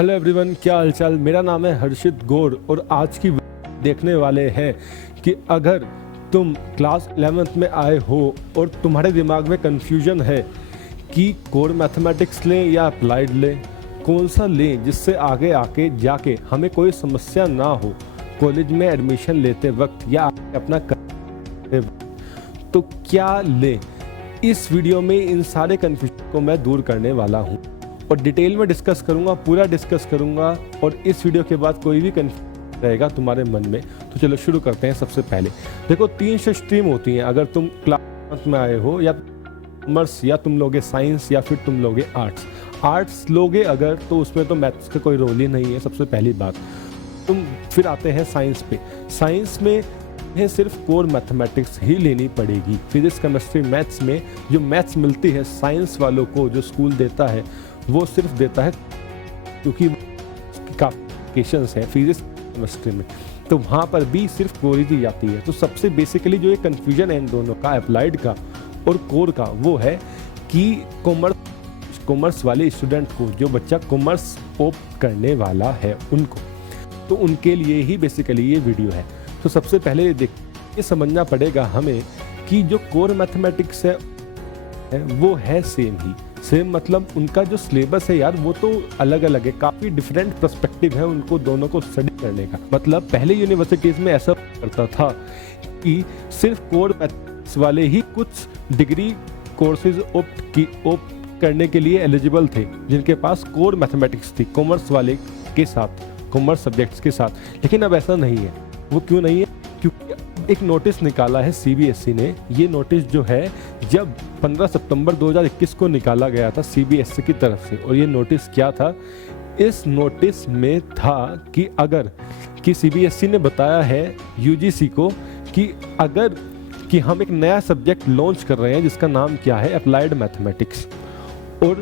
Hello everyone, क्या हालचाल। मेरा नाम है हर्षित गौर और आज की देखने वाले हैं कि अगर तुम क्लास 11th में आए हो और तुम्हारे दिमाग में कन्फ्यूजन है कि कोर मैथमेटिक्स लें या अप्लाइड लें, कौन सा लें जिससे आगे आके जाके हमें कोई समस्या ना हो कॉलेज में एडमिशन लेते वक्त या अपना करते वक्त, तो क्या लें। इस वीडियो में इन सारे कन्फ्यूजन को मैं दूर करने वाला हूँ और डिटेल में डिस्कस करूँगा, पूरा डिस्कस करूँगा। और इस वीडियो के बाद कोई भी कन्फ्यूजन रहेगा तुम्हारे मन में तो चलो शुरू करते हैं। सबसे पहले देखो, 3 स्ट्रीम होती हैं। अगर तुम क्लास में आए हो या कॉमर्स या तुम लोगे साइंस या फिर तुम लोगे आर्ट्स लोगे अगर, तो उसमें तो मैथ्स का कोई रोल ही नहीं है। सबसे पहली बात तुम फिर आते हैं साइंस पे। साइंस में है सिर्फ कोर मैथमेटिक्स ही लेनी पड़ेगी। फिजिक्स केमिस्ट्री मैथ्स में जो मैथ्स मिलती है साइंस वालों को, जो स्कूल देता है वो सिर्फ देता है क्योंकि एप्लीकेशंस है फिजिक्स केमिस्ट्री में, तो वहाँ पर भी सिर्फ कोर ही दी जाती है। तो सबसे बेसिकली जो ये कन्फ्यूजन है इन दोनों का, अप्लाइड का और कोर का, वो है कि कॉमर्स वाले स्टूडेंट को, जो बच्चा कॉमर्स ऑप्ट करने वाला है उनको, तो उनके लिए ही बेसिकली ये वीडियो है। तो सबसे पहले ये समझना पड़ेगा हमें कि जो कोर मैथमेटिक्स है वो है सेम मतलब उनका जो सिलेबस है यार वो तो अलग अलग है। काफ़ी डिफरेंट पर्सपेक्टिव है उनको दोनों को स्टडी करने का। मतलब पहले यूनिवर्सिटीज़ में ऐसा करता था कि सिर्फ कोर मैथमेटिक्स वाले ही कुछ डिग्री कोर्सेज ऑप्ट करने के लिए एलिजिबल थे, जिनके पास कोर मैथमेटिक्स थी कॉमर्स वाले के साथ, कॉमर्स सब्जेक्ट्स के साथ। लेकिन अब ऐसा नहीं है। वो क्यों नहीं है? क्योंकि एक नोटिस निकाला है सीबीएसई ने। ये नोटिस जो है जब 15 सितंबर 2021 को निकाला गया था सीबीएसई की तरफ से। और ये नोटिस क्या था? इस नोटिस में था कि सीबीएसई ने बताया है यूजीसी को कि हम एक नया सब्जेक्ट लॉन्च कर रहे हैं जिसका नाम क्या है, अप्लाइड मैथमेटिक्स। और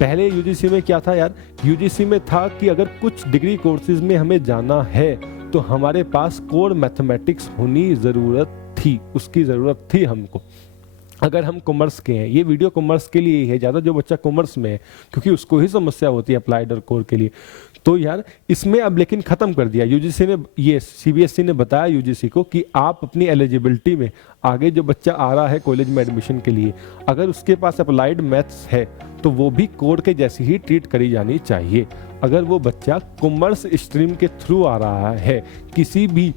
पहले यूजीसी में क्या था यार? यूजीसी में था कि अगर कुछ डिग्री कोर्सेज में हमें जाना है तो हमारे पास कोर मैथमेटिक्स होनी उसकी ज़रूरत थी हमको, अगर हम कॉमर्स के हैं। ये वीडियो कॉमर्स के लिए ही है ज़्यादा, जो बच्चा कॉमर्स में है, क्योंकि उसको ही समस्या होती है अप्लाइड और कोर के लिए। तो यार इसमें अब लेकिन ख़त्म कर दिया यूजीसी ने, ये सीबीएसई ने बताया यूजीसी को कि आप अपनी एलिजिबिलिटी में आगे जो बच्चा आ रहा है कॉलेज में एडमिशन के लिए, अगर उसके पास अप्लाइड मैथ्स है तो वो भी कोर के जैसी ही ट्रीट करी जानी चाहिए। अगर वो बच्चा कॉमर्स स्ट्रीम के थ्रू आ रहा है, किसी भी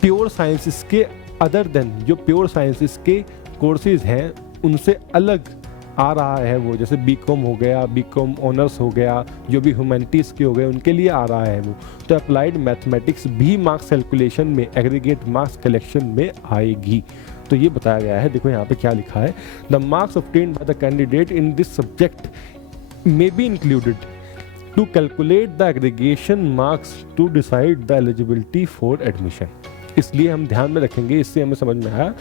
प्योर साइंसेस के अदर देन जो प्योर साइंसेस के कोर्सेज हैं उनसे अलग आ रहा है, वो जैसे बीकॉम हो गया, बीकॉम ऑनर्स हो गया, जो भी ह्यूमैनिटीज़ के हो गए, उनके लिए आ रहा है वो, तो अप्लाइड मैथमेटिक्स भी मार्क्स कैलकुलेशन में, एग्रीगेट मार्क्स कलेक्शन में आएगी। तो ये बताया गया है। देखो यहाँ पे क्या लिखा है, the marks obtained by the candidate in this subject may be included to calculate the aggregation marks to decide the eligibility for admission. इसलिए हम ध्यान में रखेंगे, इससे हमें समझ में आया।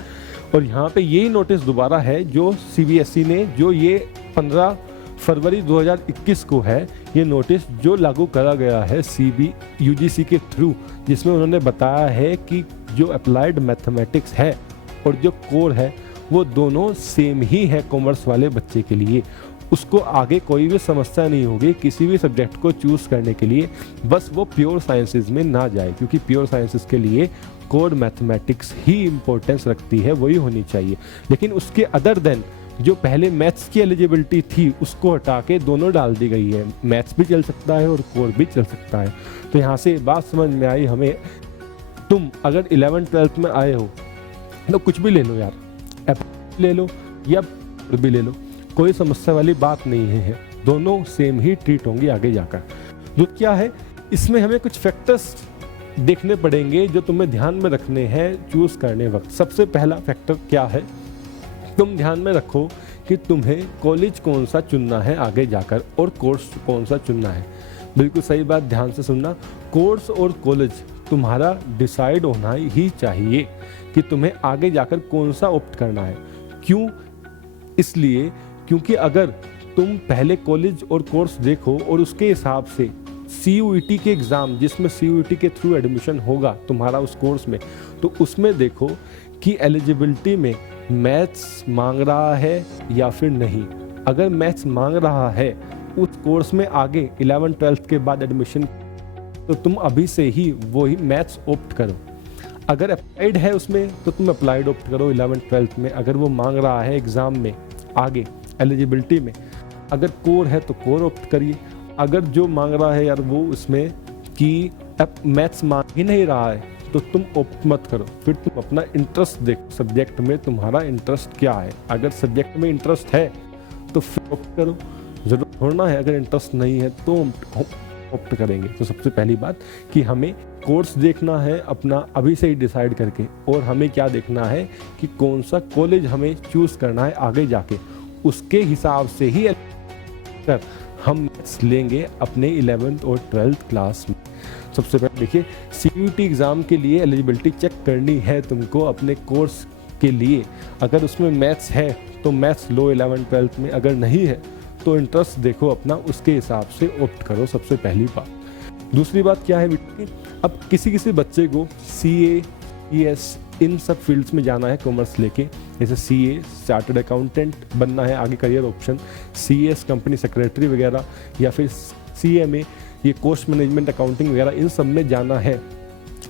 और यहाँ पे यही नोटिस दोबारा है जो सीबीएसई ने, जो ये 15 फरवरी 2021 को है, ये नोटिस जो लागू करा गया है यूजीसी के थ्रू, जिसमें उन्होंने बताया है कि जो अप्लाइड मैथमेटिक्स है और जो कोर है वो दोनों सेम ही है कॉमर्स वाले बच्चे के लिए। उसको आगे कोई भी समस्या नहीं होगी किसी भी सब्जेक्ट को चूज़ करने के लिए, बस वो प्योर साइंसेज में ना जाए, क्योंकि प्योर साइंसेज के लिए कोर मैथमेटिक्स ही इम्पोर्टेंस रखती है, वही होनी चाहिए। लेकिन उसके अदर देन जो पहले मैथ्स की एलिजिबिलिटी थी उसको हटा के दोनों डाल दी गई है। मैथ्स भी चल सकता है और कोर भी चल सकता है। तो यहाँ से बात समझ में आई हमें। तुम अगर 11th-12th में आए हो तो कुछ भी ले लो यार, एप्पल ले लो या भी ले लो, कोई समस्या वाली बात नहीं है, दोनों सेम ही ट्रीट होंगी आगे जाकर। तो क्या है, इसमें हमें कुछ फैक्टर्स देखने पड़ेंगे जो तुम्हें ध्यान में रखने हैं चूज करने वक्त। सबसे पहला फैक्टर क्या है, तुम ध्यान में रखो कि तुम्हें कॉलेज कौन सा चुनना है आगे जाकर और कोर्स कौन सा चुनना है। बिल्कुल सही बात, ध्यान से सुनना। कोर्स और कॉलेज तुम्हारा डिसाइड होना ही चाहिए कि तुम्हें आगे जाकर कौन सा ऑप्ट करना है। क्यों? इसलिए क्योंकि अगर तुम पहले कॉलेज और कोर्स देखो और उसके हिसाब से CUET के एग्ज़ाम, जिसमें CUET के थ्रू एडमिशन होगा तुम्हारा उस कोर्स में, तो उसमें देखो कि एलिजिबिलिटी में मैथ्स मांग रहा है या फिर नहीं। अगर मैथ्स मांग रहा है उस कोर्स में आगे 11th-12th के बाद एडमिशन, तो तुम अभी से ही वही मैथ्स ऑप्ट करो। अगर अप्लाइड है उसमें तो तुम अप्लाइड ऑप्ट करो 11th-12th में, अगर वो मांग रहा है एग्ज़ाम में आगे एलिजिबिलिटी में। अगर कोर है तो कोर ऑप्ट करिए। अगर जो मांग रहा है यार वो उसमें कि अब मैथ्स मांग ही नहीं रहा है तो तुम ऑप्ट मत करो, फिर तुम अपना इंटरेस्ट देखो सब्जेक्ट में, तुम्हारा इंटरेस्ट क्या है। अगर सब्जेक्ट में इंटरेस्ट है तो फिर ऑप्ट करो, ज़रूर छोड़ना है। अगर इंटरेस्ट नहीं है तो ऑप्ट करेंगे। तो सबसे पहली बात कि हमें कोर्स देखना है अपना अभी से ही डिसाइड करके, और हमें क्या देखना है कि कौन सा कॉलेज हमें चूज़ करना है आगे जाके, उसके हिसाब से ही कर हम मैथ्स लेंगे अपने 11th और 12th क्लास में। सबसे पहले देखिए, CUET एग्ज़ाम के लिए एलिजिबिलिटी चेक करनी है तुमको अपने कोर्स के लिए। अगर उसमें मैथ्स है तो मैथ्स लो 11th-12th में, अगर नहीं है तो इंटरेस्ट देखो अपना, उसके हिसाब से ऑप्ट करो, सबसे पहली बात। दूसरी बात क्या है बेटे, अब किसी बच्चे को CA, CS इन सब फील्ड्स में जाना है कॉमर्स लेके, जैसे CA चार्टर्ड अकाउंटेंट बनना है आगे career option, CS company secretary वगैरह, या फिर CMA ये कॉस्ट मैनेजमेंट अकाउंटिंग वगैरह, इन सब में जाना है,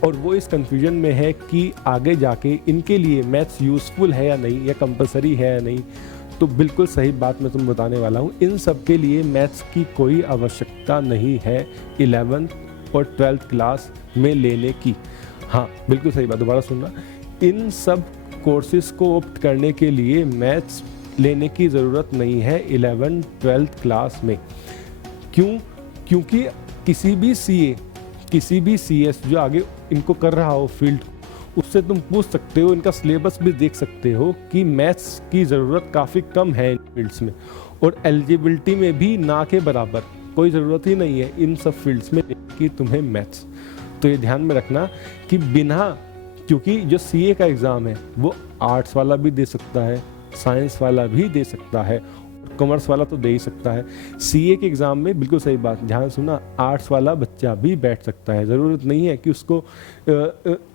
और वो इस कंफ्यूजन में है कि आगे जाके इनके लिए मैथ्स यूज़फुल है या नहीं, या कंपलसरी है या नहीं। तो बिल्कुल सही बात मैं तुम्हें बताने वाला हूँ, इन सब के लिए मैथ्स की कोई आवश्यकता नहीं है 11th और 12th क्लास में लेने की। हाँ बिल्कुल सही बात, दोबारा सुनना, इन सब कोर्सेज़ को ऑप्ट करने के लिए मैथ्स लेने की ज़रूरत नहीं है 11th-12th क्लास में। क्यों? क्योंकि किसी भी CS जो आगे इनको कर रहा हो फील्ड, उससे तुम पूछ सकते हो, इनका सिलेबस भी देख सकते हो कि मैथ्स की ज़रूरत काफ़ी कम है इन फील्ड्स में, और एलिजिबिलिटी में भी ना के बराबर, कोई ज़रूरत ही नहीं है इन सब फील्ड्स में कि तुम्हें मैथ्स। तो ये ध्यान में रखना कि क्योंकि जो CA का एग्ज़ाम है वो आर्ट्स वाला भी दे सकता है, साइंस वाला भी दे सकता है, कॉमर्स वाला तो दे ही सकता है। CA के एग्ज़ाम में बिल्कुल सही बात, ध्यान सुना, आर्ट्स वाला बच्चा भी बैठ सकता है। ज़रूरत नहीं है कि उसको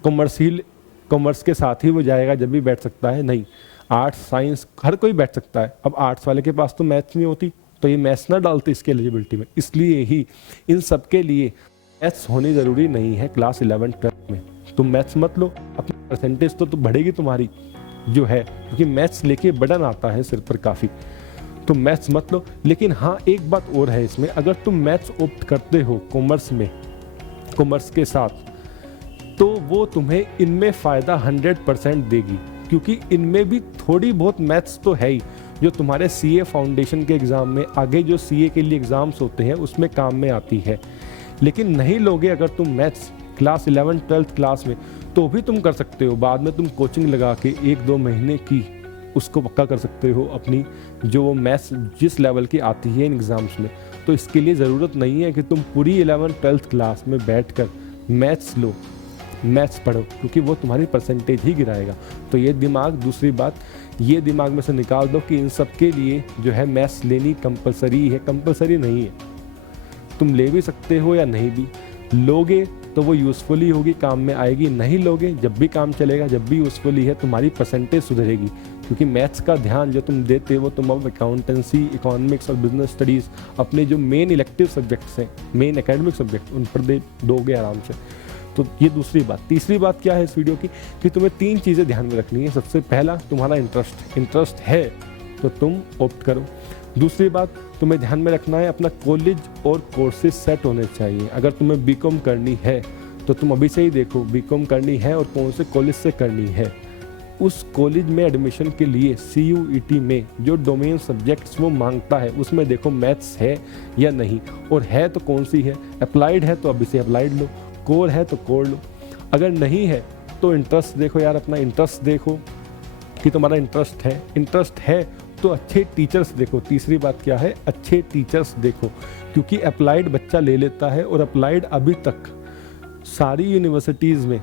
कॉमर्स के साथ ही वो जाएगा जब भी बैठ सकता है, नहीं, आर्ट्स साइंस हर कोई बैठ सकता है। अब आर्ट्स वाले के पास तो मैथ्स नहीं होती, तो ये मैथ्स ना डालते इसके एलिजिबिलिटी में, इसलिए ही इन सब के लिए मैथ्स होनी ज़रूरी नहीं है क्लास 11th-12th में। तुम मैथ्स मत लो, अपनी परसेंटेज तो बढ़ेगी तुम्हारी जो है, क्योंकि मैथ्स लेके बर्डन आता है सिर पर काफ़ी, तो मैथ्स मत लो। लेकिन हाँ एक बात और है इसमें, अगर तुम मैथ्स ऑप्ट करते हो कॉमर्स के साथ, तो वो तुम्हें इनमें फ़ायदा 100% देगी, क्योंकि इनमें भी थोड़ी बहुत मैथ्स तो है ही, जो तुम्हारे CA फाउंडेशन के एग्ज़ाम में, आगे जो CA के लिए एग्ज़ाम्स होते हैं उसमें काम में आती है। लेकिन नहीं लोगे अगर तुम मैथ्स क्लास 11th-12th क्लास में, तो भी तुम कर सकते हो, बाद में तुम कोचिंग लगा के 1-2 महीने की उसको पक्का कर सकते हो अपनी, जो वो मैथ्स जिस लेवल की आती है इन एग्ज़ाम्स में। तो इसके लिए ज़रूरत नहीं है कि तुम पूरी 11th-12th क्लास में बैठकर मैथ्स लो, मैथ्स पढ़ो, क्योंकि वो तुम्हारी परसेंटेज ही गिराएगा। तो ये दिमाग, दूसरी बात ये दिमाग में से निकाल दो कि इन सब के लिए जो है मैथ्स लेनी कंपलसरी है, कंपलसरी नहीं है। तुम ले भी सकते हो या नहीं भी लोगे तो वो यूज़फुल ही होगी, काम में आएगी। नहीं लोगे, जब भी काम चलेगा, जब भी यूज़फुल ही है, तुम्हारी परसेंटेज सुधरेगी, क्योंकि मैथ्स का ध्यान जो तुम देते हो, तुम अब अकाउंटेंसी, इकोनॉमिक्स और बिजनेस स्टडीज़ अपने जो मेन इलेक्टिव सब्जेक्ट्स हैं, मेन एकेडमिक सब्जेक्ट, उन पर दोगे आराम से। तो ये दूसरी बात। तीसरी बात क्या है इस वीडियो की, कि तुम्हें 3 चीज़ें ध्यान में रखनी है। सबसे पहला, तुम्हारा इंटरेस्ट है तो तुम ऑप्ट करो। दूसरी बात, तुम्हें ध्यान में रखना है अपना कॉलेज और कोर्सेज सेट होने चाहिए। अगर तुम्हें BCom करनी है तो तुम अभी से ही देखो BCom करनी है और कौन से कॉलेज से करनी है। उस कॉलेज में एडमिशन के लिए CUET में जो डोमेन सब्जेक्ट्स वो मांगता है, उसमें देखो मैथ्स है या नहीं, और है तो कौन सी है। अप्लाइड है तो अभी से अप्लाइड लो, कोर है तो कोर लो। अगर नहीं है तो इंटरेस्ट देखो यार, अपना इंटरेस्ट देखो कि तुम्हारा इंटरेस्ट है तो अच्छे टीचर्स देखो। तीसरी बात क्या है, अच्छे टीचर्स देखो, क्योंकि अप्लाइड बच्चा ले लेता है, और अप्लाइड अभी तक सारी यूनिवर्सिटीज़ में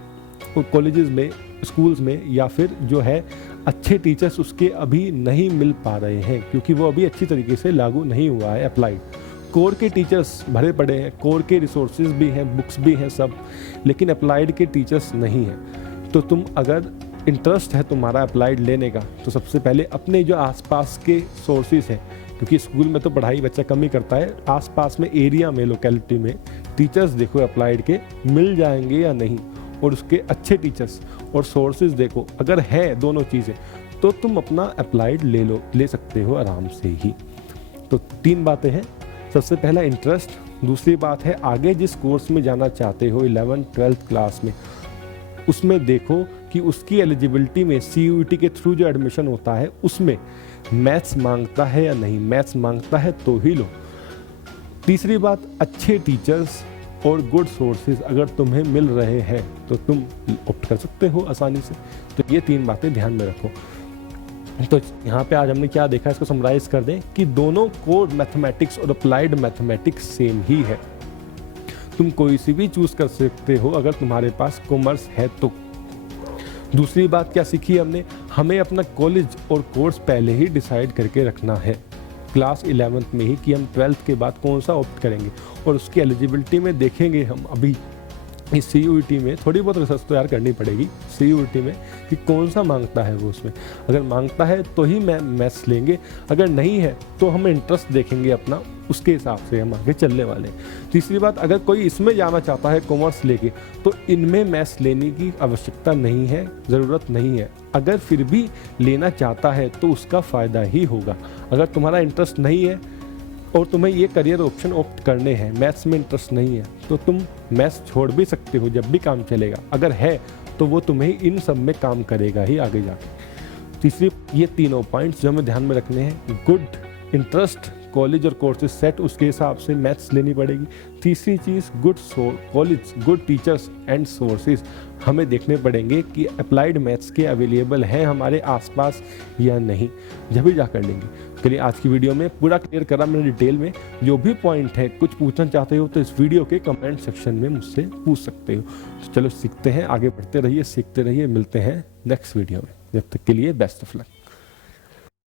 और कॉलेजेस में, स्कूल्स में, या फिर जो है अच्छे टीचर्स उसके अभी नहीं मिल पा रहे हैं, क्योंकि वो अभी अच्छी तरीके से लागू नहीं हुआ है अप्लाइड। कोर के टीचर्स भरे पड़े हैं, कोर के रिसोर्सेज भी हैं, बुक्स भी हैं सब, लेकिन अप्लाइड के टीचर्स नहीं हैं। तो तुम अगर इंटरेस्ट है तुम्हारा अप्लाइड लेने का, तो सबसे पहले अपने जो आसपास के सोर्सेज हैं, क्योंकि स्कूल में तो पढ़ाई बच्चा कम ही करता है, आसपास में एरिया में, लोकेलिटी में टीचर्स देखो अप्लाइड के मिल जाएंगे या नहीं, और उसके अच्छे टीचर्स और सोर्सेज देखो, अगर है दोनों चीज़ें तो तुम अपना अप्लाइड ले सकते हो आराम से ही। तो 3 बातें हैं, सबसे पहला इंटरेस्ट, दूसरी बात है आगे जिस कोर्स में जाना चाहते हो 11th 12th क्लास में, उसमें देखो कि उसकी एलिजिबिलिटी में CUET के थ्रू जो एडमिशन होता है उसमें मैथ्स मांगता है या नहीं, मैथ्स मांगता है तो ही लो। तीसरी बात, अच्छे टीचर्स और गुड सोर्सेज अगर तुम्हें मिल रहे हैं तो तुम ऑप्ट कर सकते हो आसानी से। तो ये 3 बातें ध्यान में रखो। तो यहाँ पे आज हमने क्या देखा, इसको समराइज कर दें कि दोनों कोर मैथमेटिक्स और अप्लाइड मैथमेटिक्स सेम ही है। तुम कोई सी भी चूज कर सकते हो अगर तुम्हारे पास कॉमर्स है तो। दूसरी बात क्या सीखी हमने, हमें अपना कॉलेज और कोर्स पहले ही डिसाइड करके रखना है क्लास 11th में ही कि हम 12th के बाद कौन सा ऑप्ट करेंगे, और उसकी एलिजिबिलिटी में देखेंगे हम अभी इस CUET में थोड़ी बहुत रिसर्च तो यार करनी पड़ेगी CUET में कि कौन सा मांगता है वो उसमें। अगर मांगता है तो ही मैथ्स लेंगे, अगर नहीं है तो हम इंटरेस्ट देखेंगे अपना, उसके हिसाब से हम आगे चलने वाले हैं। तीसरी बात, अगर कोई इसमें जाना चाहता है कॉमर्स लेके तो इनमें मैथ्स लेने की आवश्यकता नहीं है, ज़रूरत नहीं है। अगर फिर भी लेना चाहता है तो उसका फ़ायदा ही होगा। अगर तुम्हारा इंटरेस्ट नहीं है और तुम्हें ये करियर ऑप्शन ऑप्ट करने हैं, मैथ्स में इंटरेस्ट नहीं है, तो तुम मैथ्स छोड़ भी सकते हो, जब भी काम चलेगा। अगर है तो वो तुम्हें इन सब में काम करेगा ही आगे जाके। तीसरी, ये तीनों पॉइंट्स जो हमें ध्यान में रखने हैं, गुड इंटरेस्ट, कॉलेज और कोर्सेज सेट, उसके हिसाब से मैथ्स लेनी पड़ेगी। तीसरी चीज़, good college, good teachers and sources हमें देखने पड़ेंगे कि अप्लाइड मैथ्स के अवेलेबल हैं हमारे आसपास या नहीं, जब भी जा कर लेंगे। चलिए आज की वीडियो में पूरा क्लियर करा मैंने डिटेल में। जो भी पॉइंट है, कुछ पूछना चाहते हो तो इस वीडियो के कमेंट सेक्शन में मुझसे पूछ सकते हो। तो चलो सीखते हैं, आगे बढ़ते रहिए, सीखते रहिए, मिलते हैं नेक्स्ट वीडियो में। जब तक के लिए बेस्ट ऑफ लक।